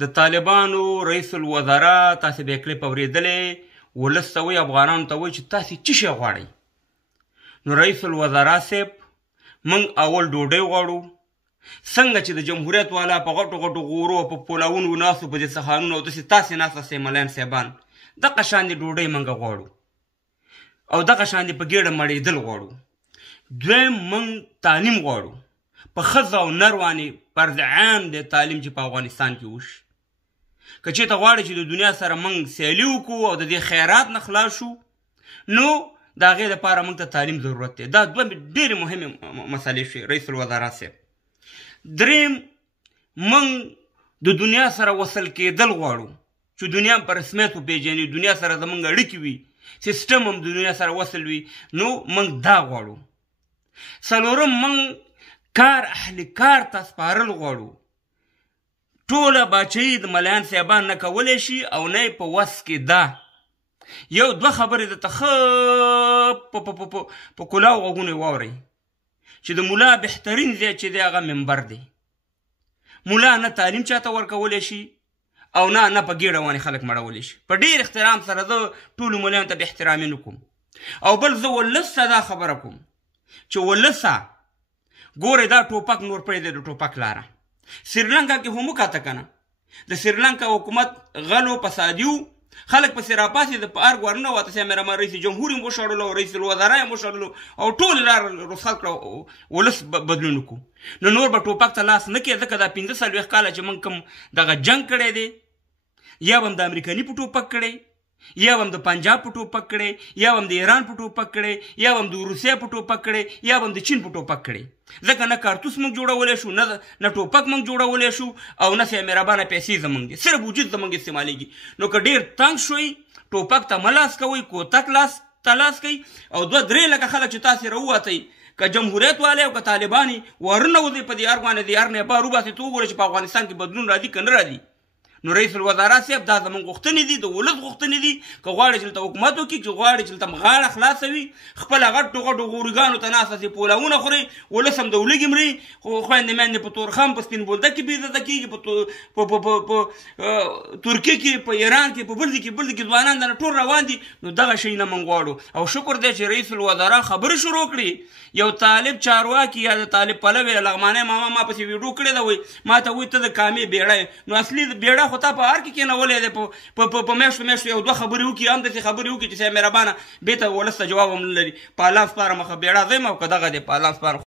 د طالبانو رئیس الوزرا تاسې به یې کلیپ اورېدلی ولس ته وایي افغانانو ته وایي چې تاسې څه شی غواړئ نو رئیس الوزرا صاحب موږ اول ډوډۍ غواړو څنګه چې د جمهوریت والا په غټو غټو غورو او په پولاونو ناستو په دې سخانونو او داسې تاسې ناسته سئ ملایان صاحبان دغه شانې ډوډۍ موږ غواړو او دغه شانې په ګېډه مړېدل غواړو دویم موږ تعلیم غواړو په ښځه او نر باندې فرض عام دی تعلیم چې په افغانستان کې وشي که چېرته غواړئ چې د دنیا سره موږ سیالي وکړو او د دې خیرات نه خلاص شو نو د هغې دپاره موږ ته تعلیم ضرورت دی دا دوه ډېرې مهمې مسلې شوې رئیس الوزرا صاحب دریم موږ د دنیا سره وصل کېدل غواړو چې دنیا په رسمیت وپېژني دنیا سره زموږ اړیکې وي سیسټم هم د دنیا سره وصل وي نو موږ دا غواړو څلورم موږ کار اهل کار ته سپارل غواړو ټوله باچهي د ملایان صاحبان نه کولی شي او نه یې په وس کې ده یو دوه خبرې درته ښه په کلاو غوږونو واورئ چې د ملا بهترین ځای چې دی هغه منبر دی ملا نه تعلیم چاته ورکولی شي او نه په ګېډه باندې خلک مړولی شي په ډېر احترام سره زه ټولو ملایانو ته به احترامي نه کوم او بل زه ولس ته دا خبره کوم چې ولسه ګورئ دا ټوپک نور پرېږدی د ټوپک لاره سریلانکا کې هم وکاته که نه د سریلانکا حکومت غلو فسادي و خلک پسې راپاسېده په هر ګورنه واته سیامرمان رئیس جمهور یې وشړلو او رئیس الوزرا یې وشړلو او ټولې لاره رخصت کړه ولس بدلون وکړو نو نور به ټوپک ته لاس نه کېده که دا 15 کاله چې موږ کوم دغه جنګ کړی دی یا به هم د امریکني په ټوپک کړی یا به هم د پنجاب په ټوپک کړی یا به هم د ایران په ټوپک کړی یا به هم د روسیې په ټوپک کړی یا به هم د چین په ټوپک کړی ځکه نه کارتوس موږ جوړولی شو نه ټوپک موږ جوړولی شو او نه سې مهربانه پیسې زموږ دي صرف وجود زموږ استعمالیږي نو که ډېر تنګ شوئ ټوپک ته مه لاس کوئ کوتک ته لاس کوئ او 2-3 لکه خلک چې تاسې راووتئ که جمهوریت والی او که طالبان یې ورننوځئ په دې ارګ باندې د هر نه بار وباسئ ته وګورئ چې په افغانستان کې بدلون راځي که نه راځي نو رئیس الوزرا صاحب دا زموږ غوښتنې دي د ولس غوښتنې دي که غواړئ چې دلته حکومت وکړي چې غواړئ چې دلته غاړه خلاصه وي خپله غټو غټو غورګانو ته ناسته سي پولاونه خورئ ولس هم د ولږې مري خو خویندې میندې په تورخم په سپین بولده کې بېعزته کېږي په ترکیې کې په ایران کې په بل کې ځوانان دنه ټول روان دي نو دغه شی نه موږ غواړو او شکر دی چې رئیس الوزرا خبرې شروع کړي یو طالب چارواکي یا د طالب پلوی لغمانی ماما ما پسې ویډیو کړې ده وایي ما ته وایي ته د کامې بیړه نو اصلي بیړه خو تا په هر کې کېنولی دی په میاشتو یو 2 خبرې وکړي هم داسې خبرې وکړي چې صاحب مهربانه بېرته ولس ته جواب هم نه لري په الله سپارم ښه بیړه ځیم او که دغه دی په الله سپارم